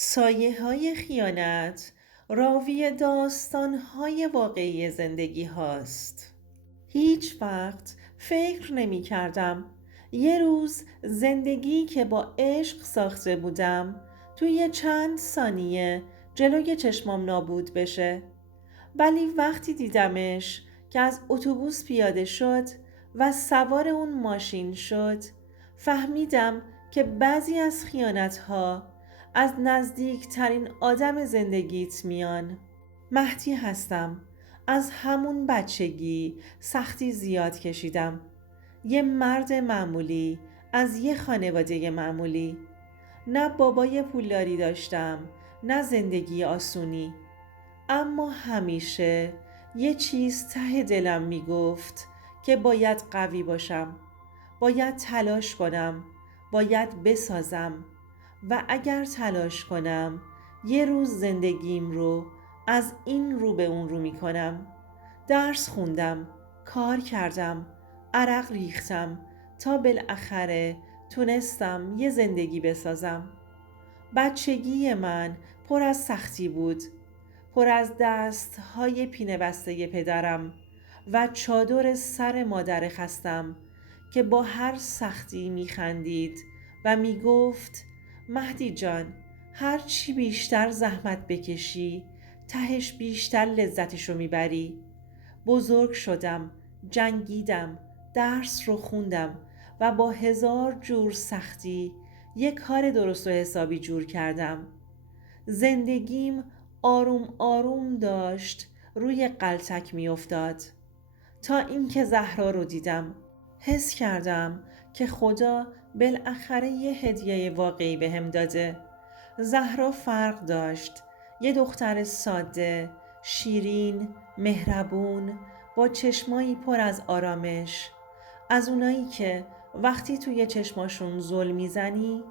سایه‌های خیانت راوی داستان‌های واقعی زندگی هاست. هیچ وقت فکر نمی کردم یه روز زندگی که با عشق ساخته بودم توی چند ثانیه جلوی چشمام نابود بشه. ولی وقتی دیدمش که از اتوبوس پیاده شد و سوار اون ماشین شد، فهمیدم که بعضی از خیانت‌ها از نزدیکترین آدم زندگیت میان. مهدی هستم. از همون بچگی سختی زیاد کشیدم. یه مرد معمولی از یه خانواده معمولی. نه بابای پولداری داشتم، نه زندگی آسونی. اما همیشه یه چیز ته دلم میگفت که باید قوی باشم، باید تلاش کنم، باید بسازم و اگر تلاش کنم یه روز زندگیم رو از این رو به اون رو میکنم. درس خوندم، کار کردم، عرق ریختم تا بالاخره تونستم یه زندگی بسازم. بچگی من پر از سختی بود، پر از دست‌های پینه بسته پدرم و چادر سر مادر خستم که با هر سختی می‌خندید و می‌گفت مهدی جان، هر چی بیشتر زحمت بکشی تهش بیشتر لذتشو میبری. بزرگ شدم، جنگیدم، درس رو خوندم و با هزار جور سختی یک کار درست و حسابی جور کردم. زندگیم آروم آروم داشت روی غلطک می افتاد تا اینکه زهرا رو دیدم. حس کردم که خدا بالاخره یه هدیه واقعی بهم داده. زهرا فرق داشت. یه دختر ساده، شیرین، مهربون، با چشمایی پر از آرامش. از اونایی که وقتی توی چشماشون زل میزنی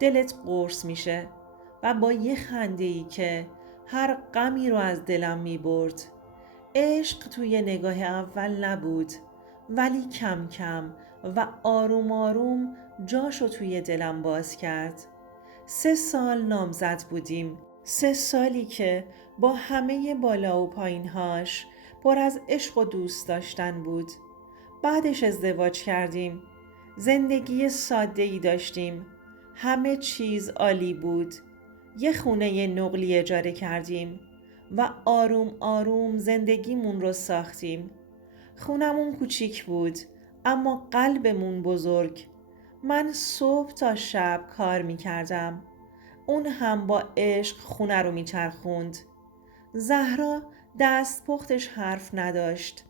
دلت قرص میشه و با یه خنده‌ای که هر غمی رو از دلم میبرد. عشق توی نگاه اول نبود، ولی کم کم و آروم آروم جاشو توی دلم باز کرد. 3 سال نامزد بودیم. 3 سالی که با همه بالا و پایینهاش پر از عشق و دوست داشتن بود. بعدش ازدواج کردیم. زندگی ساده‌ای داشتیم. همه چیز عالی بود. یه خونه نقلی اجاره کردیم و آروم آروم زندگیمون رو ساختیم. خونمون کوچیک بود اما قلبمون بزرگ. من صبح تا شب کار می کردم. اون هم با عشق خونه رو می چرخوند. زهرا دست پختش حرف نداشت.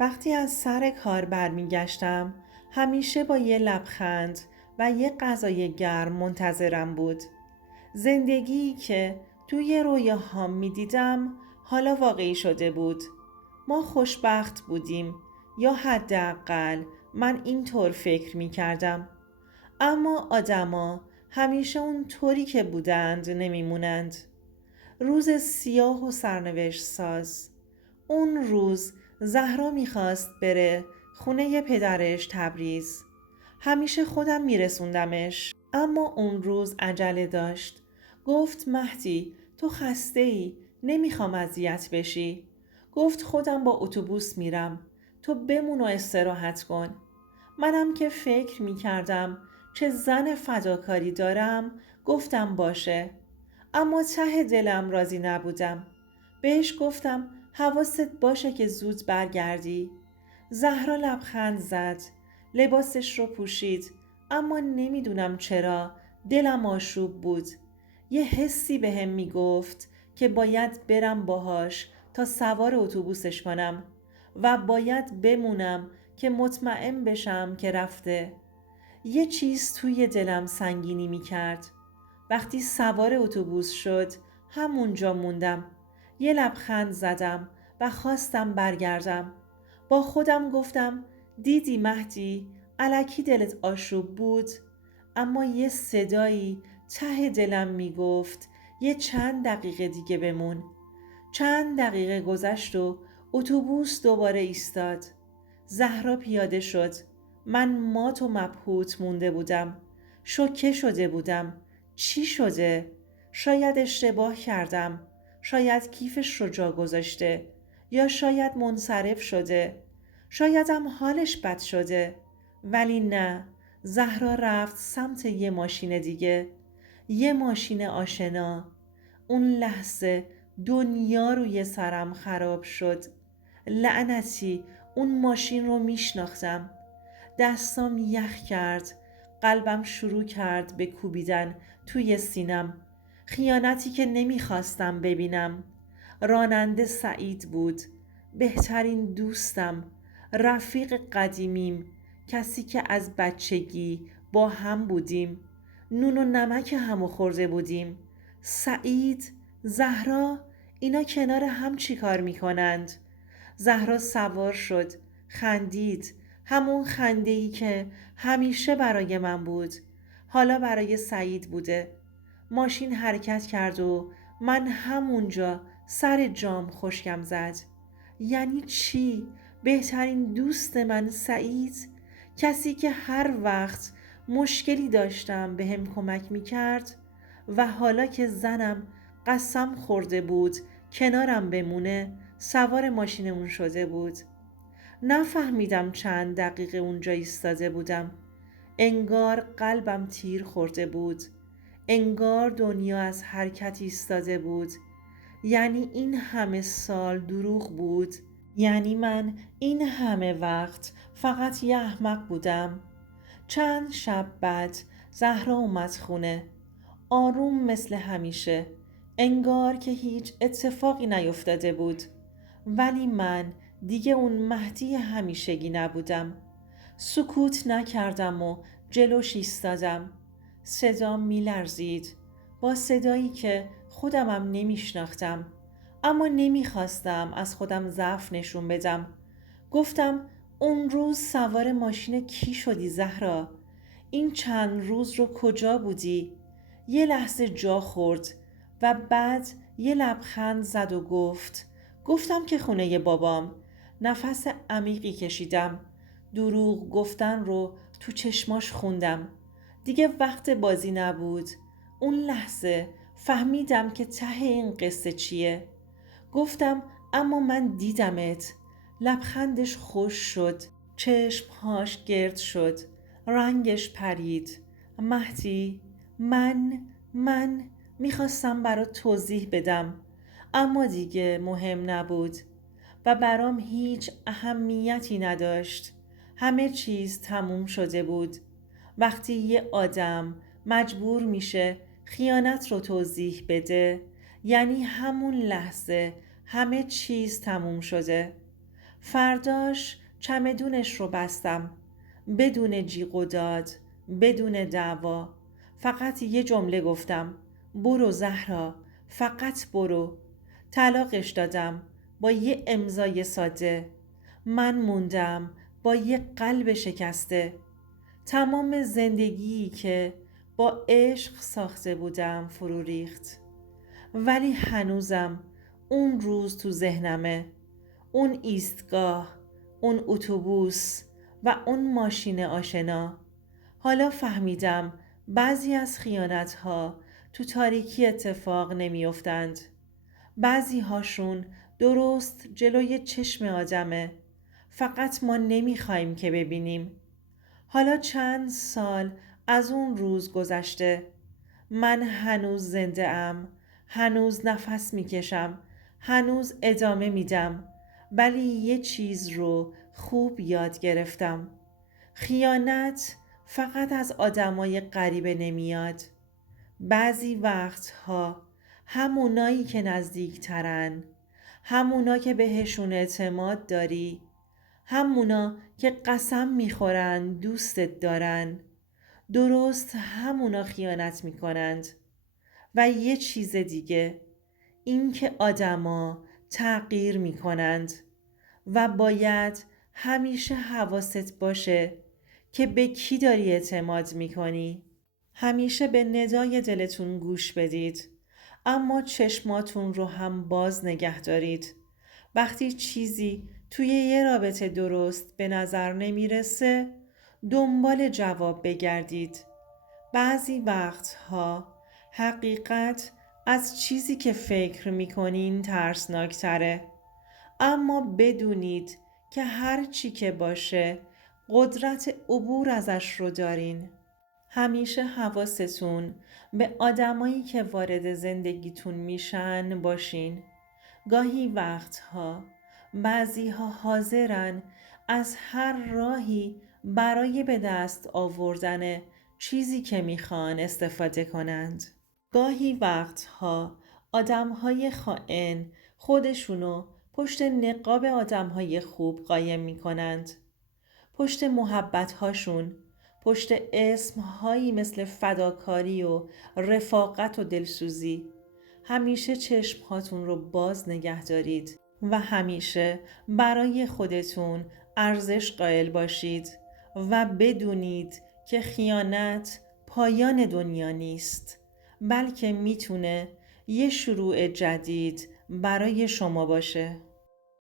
وقتی از سر کار برمیگشتم همیشه با یه لبخند و یه غذای گرم منتظرم بود. زندگی که توی رویاهام میدیدم حالا واقعی شده بود. ما خوشبخت بودیم، یا حداقل من اینطور فکر می کردم. اما آدما همیشه اون طوری که بودند نمیمونند. روز سیاه و سرنوشت ساز. اون روز زهرا میخواست بره خونه پدرش تبریز. همیشه خودم میرسوندمش، اما اون روز عجله داشت. گفت مهدی تو خسته ای، نمیخوام اذیت بشی. گفت خودم با اتوبوس میرم، تو بمون و استراحت کن. منم که فکر میکردم چه زن فداکاری دارم گفتم باشه. اما ته دلم راضی نبودم. بهش گفتم حواست باشه که زود برگردی. زهرا لبخند زد. لباسش رو پوشید، اما نمیدونم چرا دلم آشوب بود. یه حسی بهم میگفت که باید برم باهاش تا سوار اتوبوسش کنم و باید بمونم که مطمئن بشم که رفته. یه چیز توی دلم سنگینی میکرد. وقتی سوار اتوبوس شد همونجا موندم. یه لبخند زدم و خواستم برگردم. با خودم گفتم دیدی مهدی الکی دلت آشوب بود. اما یه صدایی ته دلم میگفت یه چند دقیقه دیگه بمون. چند دقیقه گذشت و اتوبوس دوباره ایستاد. زهرا پیاده شد. من مات و مبهوت مونده بودم. شوکه شده بودم. چی شده؟ شاید اشتباه کردم. شاید کیفش رو جا گذاشته. یا شاید منصرف شده. شایدم حالش بد شده. ولی نه. زهرا رفت سمت یه ماشین دیگه. یه ماشین آشنا. اون لحظه دنیا روی سرم خراب شد. لعنتی، اون ماشین رو میشناختم. دستام یخ کرد. قلبم شروع کرد به کوبیدن توی سینم. خیانتی که نمیخواستم ببینم. راننده سعید بود. بهترین دوستم. رفیق قدیمیم. کسی که از بچگی با هم بودیم. نون و نمک همو خورده بودیم. سعید، زهرا، اینا کنار هم چی کار میکنند؟ زهرا سوار شد. خندید. همون خنده‌ای که همیشه برای من بود. حالا برای سعید بوده. ماشین حرکت کرد و من همونجا سر جام خشکم زد. یعنی چی؟ بهترین دوست من سعید؟ کسی که هر وقت مشکلی داشتم بهم کمک میکرد و حالا که زنم قسم خورده بود کنارم بمونه سوار ماشین اون شده بود. نفهمیدم چند دقیقه اونجا ایستاده بودم. انگار قلبم تیر خورده بود. انگار دنیا از حرکت ایستاده بود. یعنی این همه سال دروغ بود. یعنی من این همه وقت فقط یه احمق بودم. چند شب بعد زهرا اومد خونه. آروم مثل همیشه. انگار که هیچ اتفاقی نیفتاده بود. ولی من دیگه اون مهدی همیشگی نبودم. سکوت نکردم و جلوش ایستادم. صدام میلرزید. با صدایی که خودمم نمیشناختم. اما نمیخواستم از خودم ضعف نشون بدم. گفتم اون روز سوار ماشین کی شدی زهرا؟ این چند روز رو کجا بودی؟ یه لحظه جا خورد و بعد یه لبخند زد و گفتم که خونه بابام. نفس عمیقی کشیدم. دروغ گفتن رو تو چشماش خوندم. دیگه وقت بازی نبود. اون لحظه فهمیدم که ته این قصه چیه. گفتم اما من دیدمت. لبخندش خوش شد. چشمهاش گرد شد. رنگش پرید. مهدی، من میخواستم برات توضیح بدم. اما دیگه مهم نبود و برام هیچ اهمیتی نداشت. همه چیز تموم شده بود. وقتی یه آدم مجبور میشه خیانت رو توضیح بده یعنی همون لحظه همه چیز تموم شده. فرداش چمدونش رو بستم. بدون جیغ و داد. بدون دعوا. فقط یه جمله گفتم. برو زهرا. فقط برو. طلاقش دادم با یه امضای ساده. من موندم با یه قلب شکسته. تمام زندگیی که با عشق ساخته بودم فرو ریخت. ولی هنوزم اون روز تو ذهنمه. اون ایستگاه، اون اتوبوس و اون ماشین آشنا. حالا فهمیدم بعضی از خیانت‌ها تو تاریکی اتفاق نمیافتند. بعضی هاشون درست جلوی چشم آدمه. فقط ما نمیخوایم که ببینیم. حالا چند سال از اون روز گذشته. من هنوز زنده ام. هنوز نفس میکشم. هنوز ادامه میدم. ولی یه چیز رو خوب یاد گرفتم. خیانت فقط از آدمای غریبه نمیاد. بعضی وقتها همونایی که نزدیکترن، همونا که بهشون اعتماد داری، همونا که قسم میخورن دوستت دارن، درست همونا خیانت میکنند. و یه چیز دیگه، این که آدما تغییر میکنند و باید همیشه حواست باشه که به کی داری اعتماد میکنی. همیشه به ندای دلتون گوش بدید، اما چشماتون رو هم باز نگه دارید. وقتی چیزی توی یه رابطه درست به نظر نمیرسه، دنبال جواب بگردید. بعضی وقتها حقیقت از چیزی که فکر میکنین ترسناکتره. اما بدونید که هر چی که باشه قدرت عبور ازش رو دارین. همیشه حواستون به آدمایی که وارد زندگیتون میشن باشین. گاهی وقتها بعضیها حاضرن از هر راهی برای به دست آوردن چیزی که میخوان استفاده کنند. گاهی وقتها آدمهای خائن خودشونو پشت نقاب آدمهای خوب قایم میکنند. پشت محبتهاشون، پشت اسمهایی مثل فداکاری و رفاقت و دلسوزی. همیشه چشمهاتون رو باز نگه دارید و همیشه برای خودتون ارزش قائل باشید و بدونید که خیانت پایان دنیا نیست، بلکه میتونه یه شروع جدید برای شما باشه.